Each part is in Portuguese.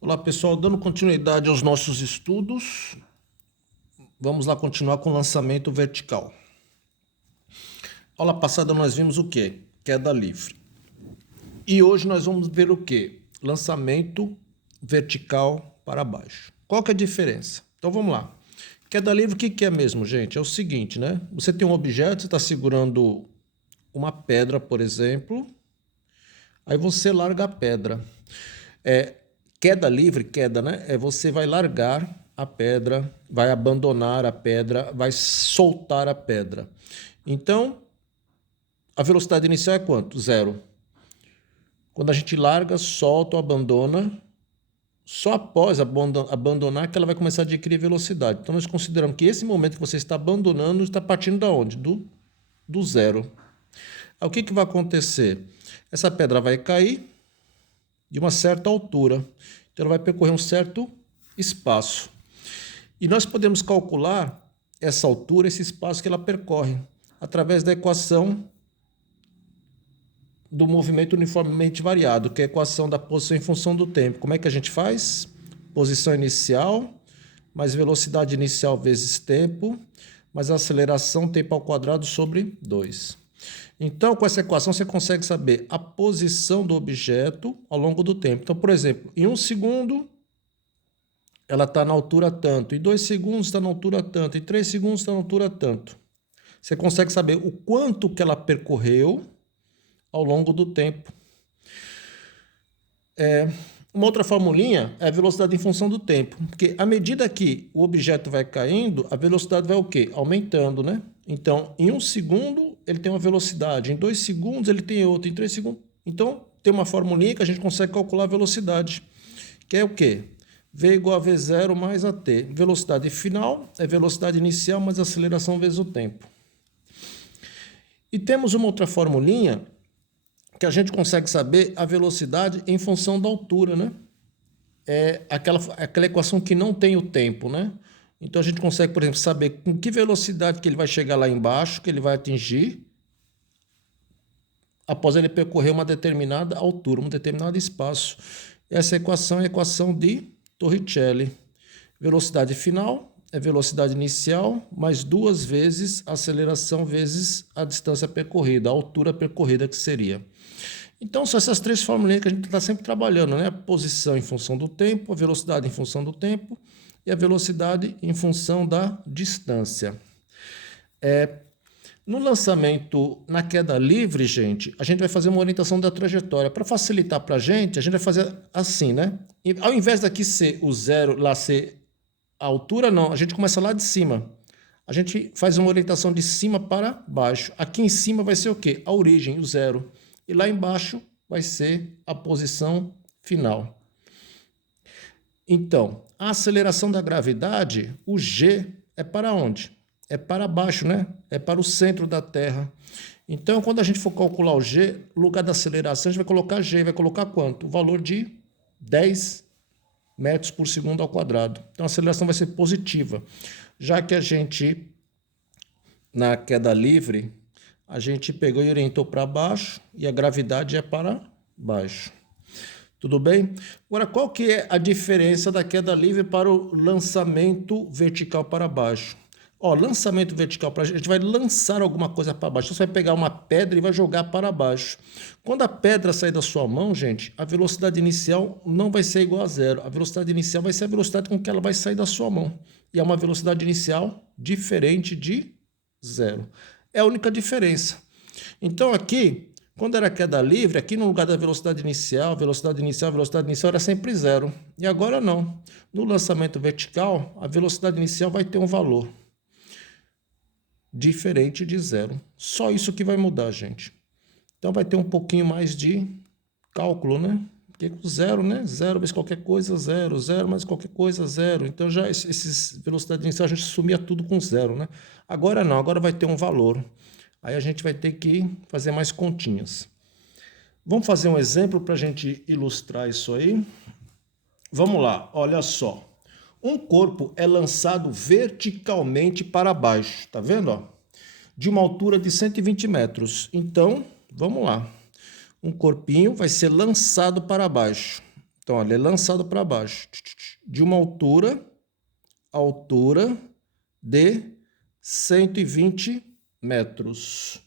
Olá pessoal, dando continuidade aos nossos estudos, vamos lá continuar com o lançamento vertical. Aula passada nós vimos o que? Queda livre. E hoje nós vamos ver o que? Lançamento vertical para baixo. Qual que é a diferença? Então vamos lá. Queda livre, o que é mesmo, gente? É o seguinte, né? Você tem um objeto, você está segurando uma pedra, por exemplo, aí você larga a pedra. Queda livre, queda, né? Você vai largar a pedra, vai abandonar a pedra, vai soltar a pedra. Então, a velocidade inicial é quanto? Zero. Quando a gente larga, solta ou abandona, só após abandonar que ela vai começar a adquirir velocidade. Então, nós consideramos que esse momento que você está abandonando está partindo da onde? Do zero. Aí, o que vai acontecer? Essa pedra vai cair de uma certa altura. Então, ela vai percorrer um certo espaço. E nós podemos calcular essa altura, esse espaço que ela percorre, através da equação do movimento uniformemente variado, que é a equação da posição em função do tempo. Como é que a gente faz? Posição inicial, mais velocidade inicial vezes tempo, mais aceleração, tempo ao quadrado sobre 2. Então, com essa equação, você consegue saber a posição do objeto ao longo do tempo. Então, por exemplo, em 1 segundo, ela está na altura tanto, em 2 segundos está na altura tanto, em 3 segundos está na altura tanto. Você consegue saber o quanto que ela percorreu ao longo do tempo. Uma outra formulinha é a velocidade em função do tempo, porque à medida que o objeto vai caindo, a velocidade vai o quê? Aumentando, né? Então, em 1 segundo ele tem uma velocidade, em 2 segundos ele tem outra, em 3 segundos... Então, tem uma formulinha que a gente consegue calcular a velocidade, que é o quê? V igual a V0 mais AT. Velocidade final é velocidade inicial mais aceleração vezes o tempo. E temos uma outra formulinha que a gente consegue saber a velocidade em função da altura, né? É aquela equação que não tem o tempo, né? Então a gente consegue, por exemplo, saber com que velocidade que ele vai chegar lá embaixo, que ele vai atingir, após ele percorrer uma determinada altura, um determinado espaço. Essa equação é a equação de Torricelli. Velocidade final é velocidade inicial mais 2 vezes a aceleração vezes a distância percorrida, a altura percorrida que seria. Então, são essas três fórmulas que a gente está sempre trabalhando, né? A posição em função do tempo, a velocidade em função do tempo e a velocidade em função da distância. No lançamento, na queda livre, gente, a gente vai fazer uma orientação da trajetória. Para facilitar para a gente vai fazer assim, né? E, ao invés daqui ser o zero, lá ser a altura, não. A gente começa lá de cima. A gente faz uma orientação de cima para baixo. Aqui em cima vai ser o quê? A origem, o zero. E lá embaixo vai ser a posição final. Então, a aceleração da gravidade, o G, é para onde? É para baixo, né? É para o centro da Terra. Então, quando a gente for calcular o G, no lugar da aceleração, a gente vai colocar G. Vai colocar quanto? O valor de 10 metros por segundo ao quadrado. Então, a aceleração vai ser positiva. Já que a gente, na queda livre, a gente pegou e orientou para baixo e a gravidade é para baixo. Tudo bem? Agora, qual que é a diferença da queda livre para o lançamento vertical para baixo? Ó, lançamento vertical para baixo, a gente vai lançar alguma coisa para baixo. Você vai pegar uma pedra e vai jogar para baixo. Quando a pedra sair da sua mão, gente, a velocidade inicial não vai ser igual a zero. A velocidade inicial vai ser a velocidade com que ela vai sair da sua mão. E é uma velocidade inicial diferente de zero. É a única diferença. Então aqui, quando era queda livre, aqui no lugar da velocidade inicial era sempre zero. E agora não. No lançamento vertical, a velocidade inicial vai ter um valor diferente de zero. Só isso que vai mudar, gente. Então vai ter um pouquinho mais de cálculo, né? Porque com zero, né? Zero vezes qualquer coisa, zero. Zero mais qualquer coisa, zero. Então já esses velocidade inicial a gente sumia tudo com zero, né? Agora não, agora vai ter um valor. Aí a gente vai ter que fazer mais continhas. Vamos fazer um exemplo para a gente ilustrar isso aí? Vamos lá, olha só. Um corpo é lançado verticalmente para baixo, tá vendo? Ó? De uma altura de 120 metros. Então, vamos lá. Um corpinho vai ser lançado para baixo. Então, olha, é lançado para baixo, de uma altura de 120 metros,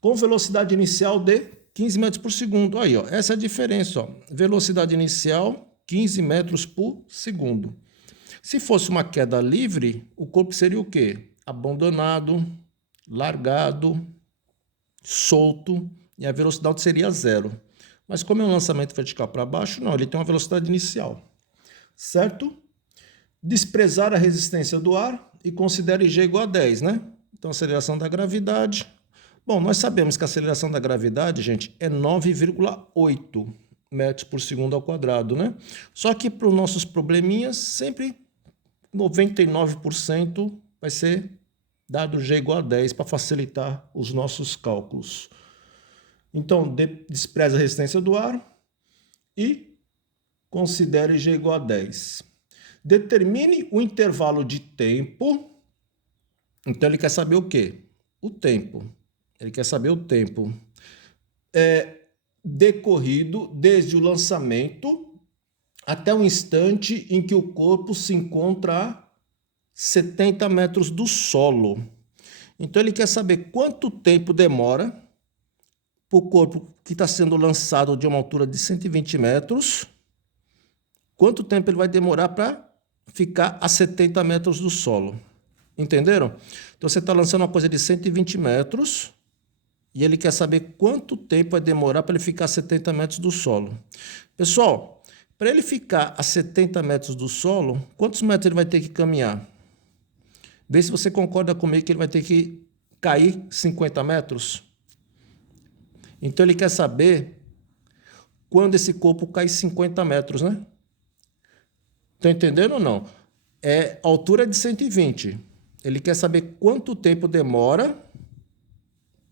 com velocidade inicial de 15 metros por segundo. Aí, ó, essa é a diferença, ó. Velocidade inicial, 15 metros por segundo. Se fosse uma queda livre, o corpo seria o quê? Abandonado, largado, solto, e a velocidade seria 0. Mas como é um lançamento vertical para baixo, não, ele tem uma velocidade inicial, certo? Desprezar a resistência do ar e considere G igual a 10, né? Então, aceleração da gravidade. Bom, nós sabemos que a aceleração da gravidade, gente, é 9,8 metros por segundo ao quadrado, né? Só que para os nossos probleminhas, sempre 99% vai ser dado G igual a 10 para facilitar os nossos cálculos. Então, despreze a resistência do ar e considere G igual a 10. Determine o intervalo de tempo. Então, ele quer saber o quê? O tempo. Ele quer saber o tempo decorrido desde o lançamento até o instante em que o corpo se encontra a 70 metros do solo. Então, ele quer saber quanto tempo demora para o corpo que está sendo lançado de uma altura de 120 metros, quanto tempo ele vai demorar para ficar a 70 metros do solo. Entenderam? Então, você está lançando uma coisa de 120 metros e ele quer saber quanto tempo vai demorar para ele ficar a 70 metros do solo. Pessoal, para ele ficar a 70 metros do solo, quantos metros ele vai ter que caminhar? Vê se você concorda comigo que ele vai ter que cair 50 metros. Então, ele quer saber quando esse corpo cai 50 metros, né? Estão entendendo ou não? A altura de 120. Ele quer saber quanto tempo demora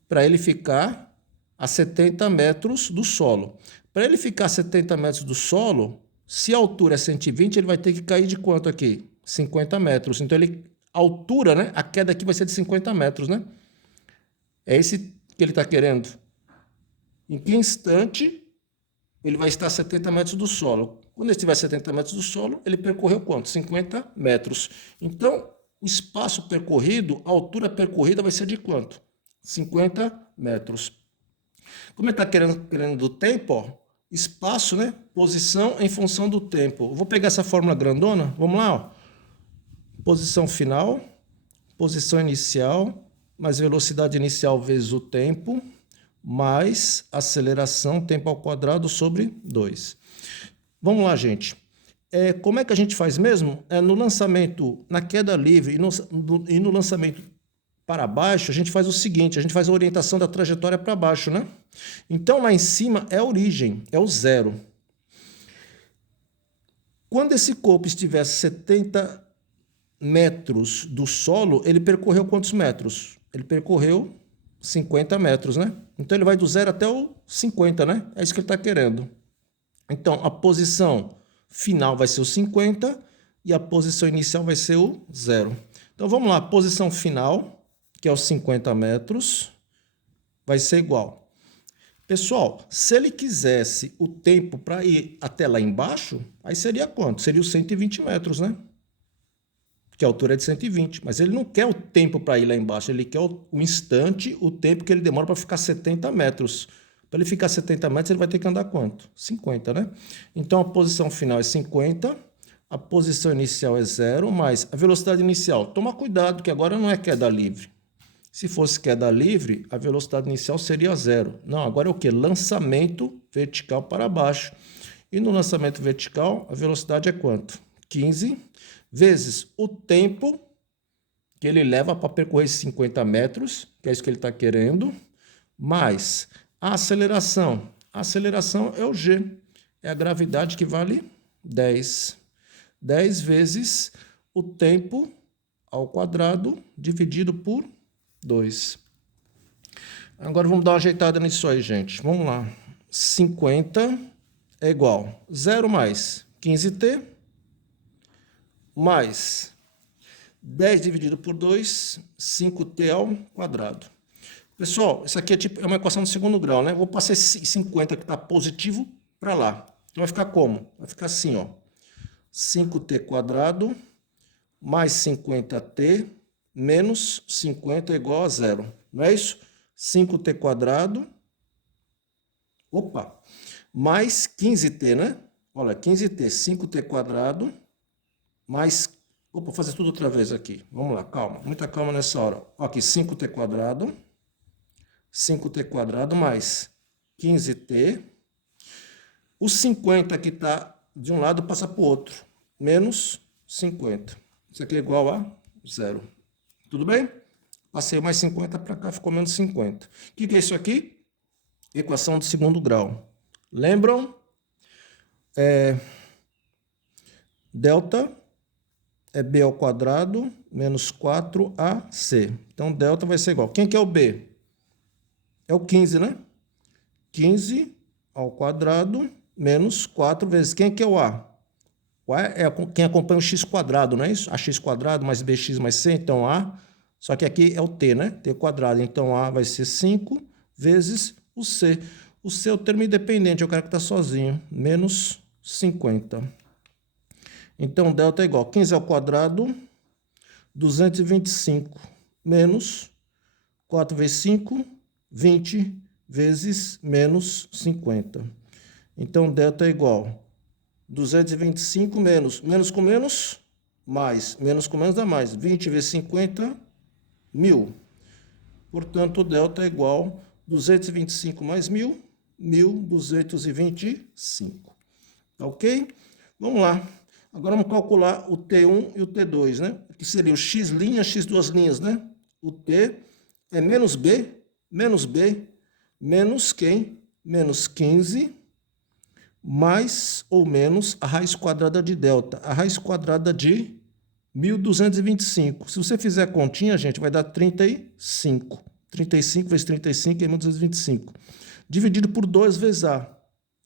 para ele ficar a 70 metros do solo. Para ele ficar a 70 metros do solo, se a altura é 120, ele vai ter que cair de quanto aqui? 50 metros. Então, a altura, né? A queda aqui vai ser de 50 metros, né? É esse que ele está querendo. Em que instante ele vai estar a 70 metros do solo? Quando ele estiver a 70 metros do solo, ele percorreu quanto? 50 metros. Então, o espaço percorrido, a altura percorrida vai ser de quanto? 50 metros. Como ele está querendo do tempo, ó, espaço, né? Posição em função do tempo. Eu vou pegar essa fórmula grandona, vamos lá, ó. Posição final, posição inicial, mais velocidade inicial vezes o tempo, mais aceleração, tempo ao quadrado sobre 2. Vamos lá, gente. Como é que a gente faz mesmo? No lançamento, na queda livre e no lançamento para baixo, a gente faz o seguinte, a gente faz a orientação da trajetória para baixo, né? Então, lá em cima é a origem, é o 0. Quando esse corpo estiver a 70 metros do solo, ele percorreu quantos metros? Ele percorreu 50 metros, né? Então, ele vai do 0 até o 50, né? É isso que ele está querendo. Então, a posição final vai ser o 50 e a posição inicial vai ser o 0. Então, vamos lá. A posição final, que é os 50 metros, vai ser igual. Pessoal, se ele quisesse o tempo para ir até lá embaixo, aí seria quanto? Seria os 120 metros, né? Que a altura é de 120, mas ele não quer o tempo para ir lá embaixo, ele quer o instante, o tempo que ele demora para ficar 70 metros. Para ele ficar 70 metros, ele vai ter que andar quanto? 50, né? Então, a posição final é 50, a posição inicial é 0, mais a velocidade inicial. Toma cuidado, que agora não é queda livre. Se fosse queda livre, a velocidade inicial seria 0. Não, agora é o quê? Lançamento vertical para baixo. E no lançamento vertical, a velocidade é quanto? 15 vezes o tempo que ele leva para percorrer 50 metros, que é isso que ele está querendo, mais a aceleração. A aceleração é o G, é a gravidade que vale 10. 10 vezes o tempo ao quadrado dividido por 2. Agora vamos dar uma ajeitada nisso aí, gente. Vamos lá. 50 é igual 0 mais 15t mais 10 dividido por 2, 5t ao quadrado. Pessoal, isso aqui é uma equação de segundo grau, né? Vou passar esse 50 que está positivo para lá. Então vai ficar como? Vai ficar assim, ó. 5t² mais 50t menos 50 é igual a zero. Não é isso? 5t², opa, mais 15t, né? Olha, 15t, 5t² mais... Opa, vou fazer tudo outra vez aqui. Vamos lá, calma, muita calma nessa hora. Ó, aqui, 5t² mais 15t. O 50 que está de um lado passa para o outro, menos 50. Isso aqui é igual a zero. Tudo bem? Passei mais 50 para cá, ficou menos 50. O que é isso aqui? Equação de segundo grau. Lembram? Delta é b² menos 4ac. Então, delta vai ser igual. Quem que é o b? É o 15, né? 15 ao quadrado menos 4 vezes. Quem que é o a? O a é quem acompanha o x², não é isso? Ax² mais bx mais c, então a. Só que aqui é o t, né? t². Então a vai ser 5 vezes o c. O c é o termo independente, é o cara que está sozinho. Menos 50. Então, delta é igual a 15 ao quadrado, 225, menos 4 vezes 5, 20 vezes menos 50. Então, delta é igual a 225 menos com menos, mais. Menos com menos dá mais. 20 vezes 50, 1000. Portanto, delta é igual a 225 mais 1000, 1225. Tá ok? Vamos lá. Agora vamos calcular o T1 e o T2, né? Que seria o x', x duas linhas, né? O T é menos B, menos quem? Menos 15, mais ou menos a raiz quadrada de delta. A raiz quadrada de 1225. Se você fizer a continha, gente, vai dar 35. 35 vezes 35 é 1225. Dividido por 2 vezes A.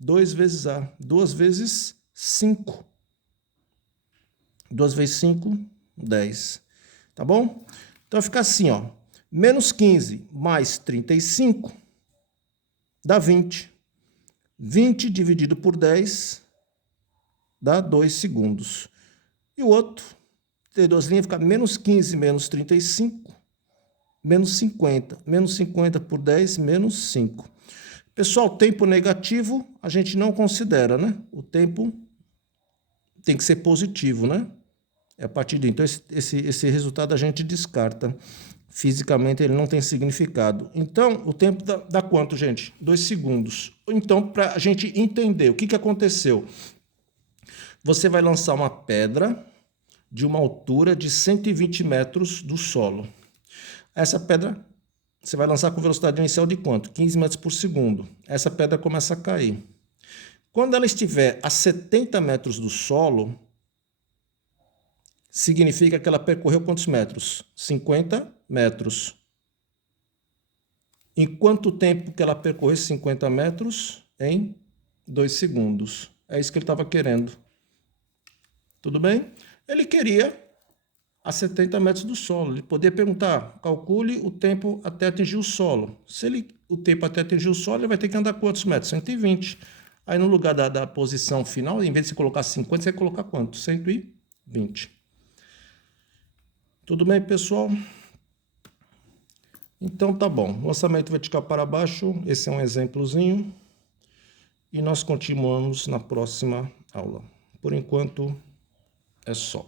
2 vezes A. 2 vezes 5. 2 vezes 5, 10. Tá bom? Então fica assim, ó. Menos 15 mais 35 dá 20. 20 dividido por 10 dá 2 segundos. E o outro, T2' fica menos 15 menos 35, menos 50. Menos 50 por 10, menos 5. Pessoal, tempo negativo a gente não considera, né? O tempo tem que ser positivo, né? É a partir de... Então, esse resultado a gente descarta. Fisicamente, ele não tem significado. Então, o tempo dá quanto, gente? 2 segundos. Então, para a gente entender o que aconteceu, você vai lançar uma pedra de uma altura de 120 metros do solo. Essa pedra, você vai lançar com velocidade inicial de quanto? 15 metros por segundo. Essa pedra começa a cair. Quando ela estiver a 70 metros do solo, significa que ela percorreu quantos metros? 50 metros. Em quanto tempo que ela percorreu 50 metros? Em 2 segundos. É isso que ele estava querendo. Tudo bem? Ele queria a 70 metros do solo. Ele poderia perguntar, calcule o tempo até atingir o solo. Se o tempo até atingir o solo, ele vai ter que andar quantos metros? 120. Aí no lugar da posição final, em vez de você colocar 50, você vai colocar quanto? 120. Tudo bem, pessoal? Então tá bom. Lançamento vertical para baixo, esse é um exemplozinho. E nós continuamos na próxima aula. Por enquanto, é só.